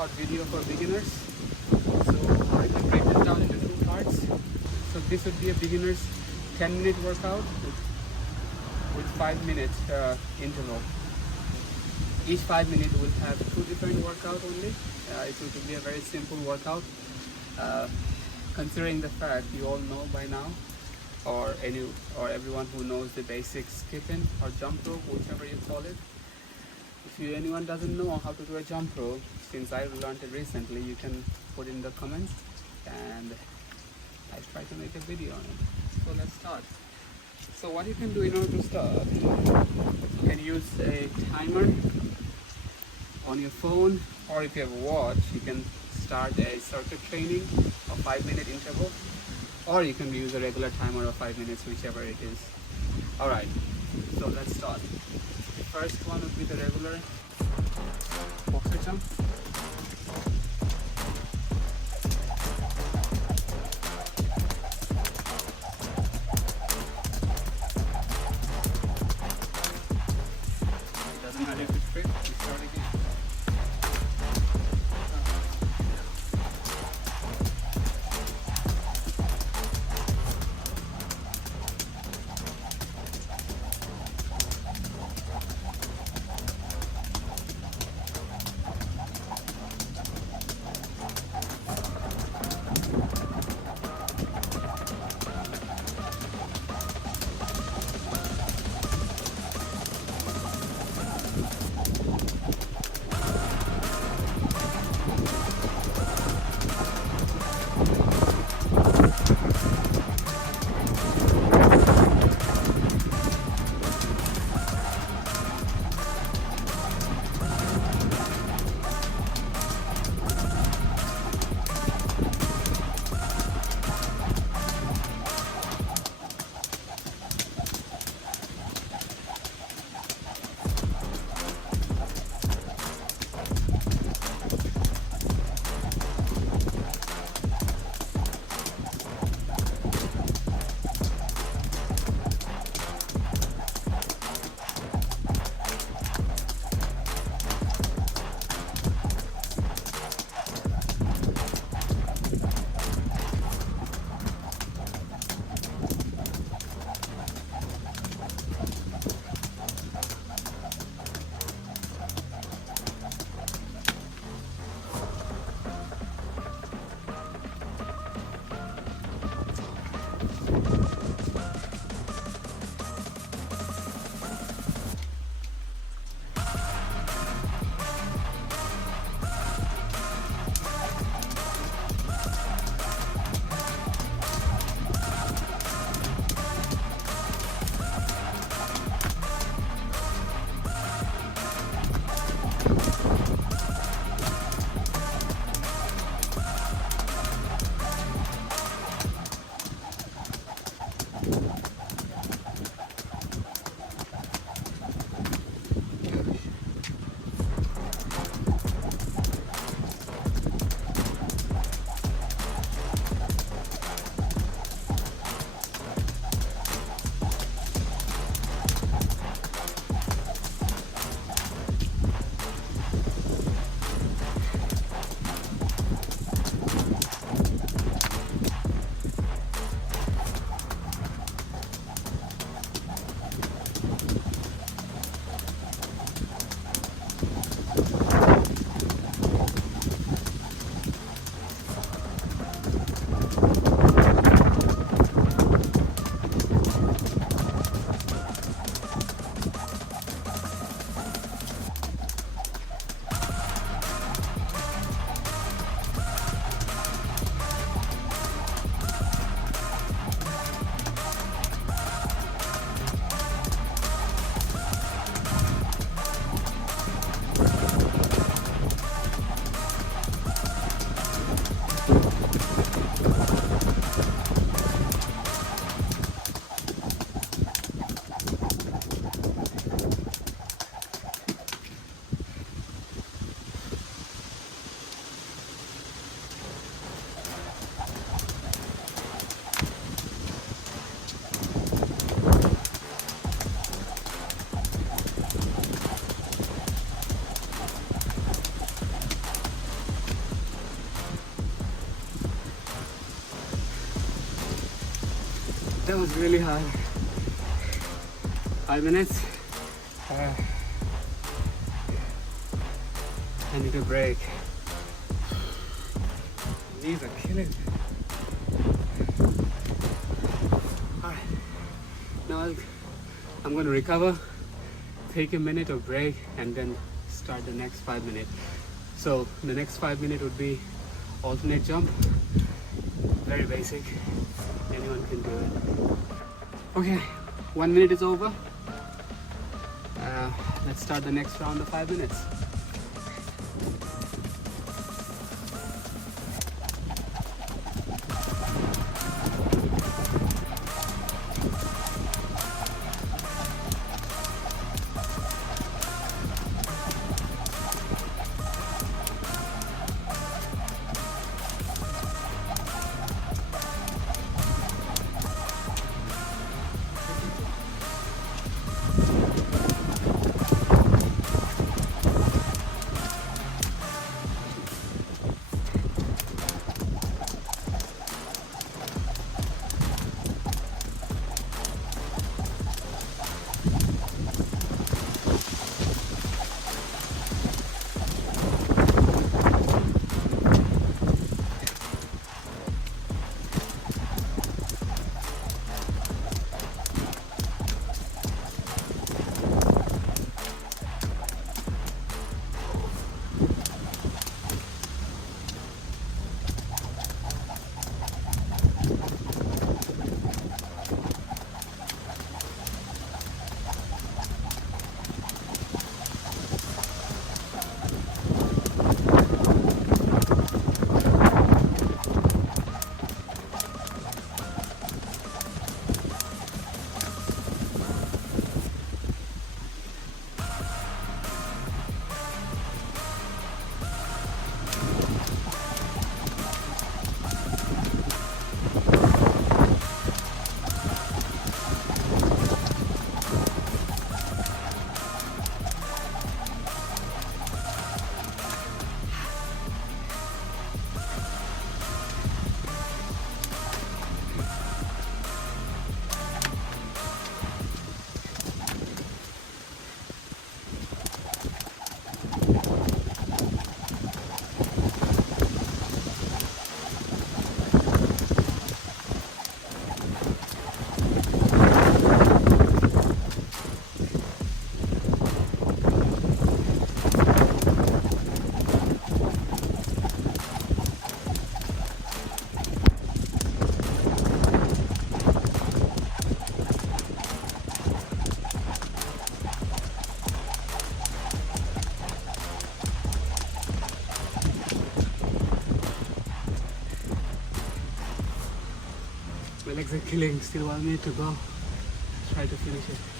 workout video for beginners. So I can break this down into two parts. So this would be a beginner's 10-minute workout with 5 minute interval. Each 5 minutes will have two different workout only. It will be a very simple workout. Considering the fact you all know by now, or everyone who knows the basic skipping or jump rope, whichever you call it. If anyone doesn't know how to do a jump rope, since I learned it recently, you can put in the comments and I try to make a video on it. So let's start. So what you can do in order to start, you can use a timer on your phone, or if you have a watch, you can start a circuit training of 5-minute interval, or you can use a regular timer of 5 minutes, whichever it is. Alright, so let's start. The first one would be the regular boxer jump. It doesn't matter if it's quick, we start again. was really hard. 5 minutes. I need a break. Knees are killing me. Alright, now I'm going to recover, take a minute of break, and then start the next 5 minutes. So the next 5 minutes would be alternate jump. Very basic. Anyone can do it. Okay, 1 minute is over. Let's start the next round of 5 minutes. My legs are killing, still 1 minute to go. Try to finish it.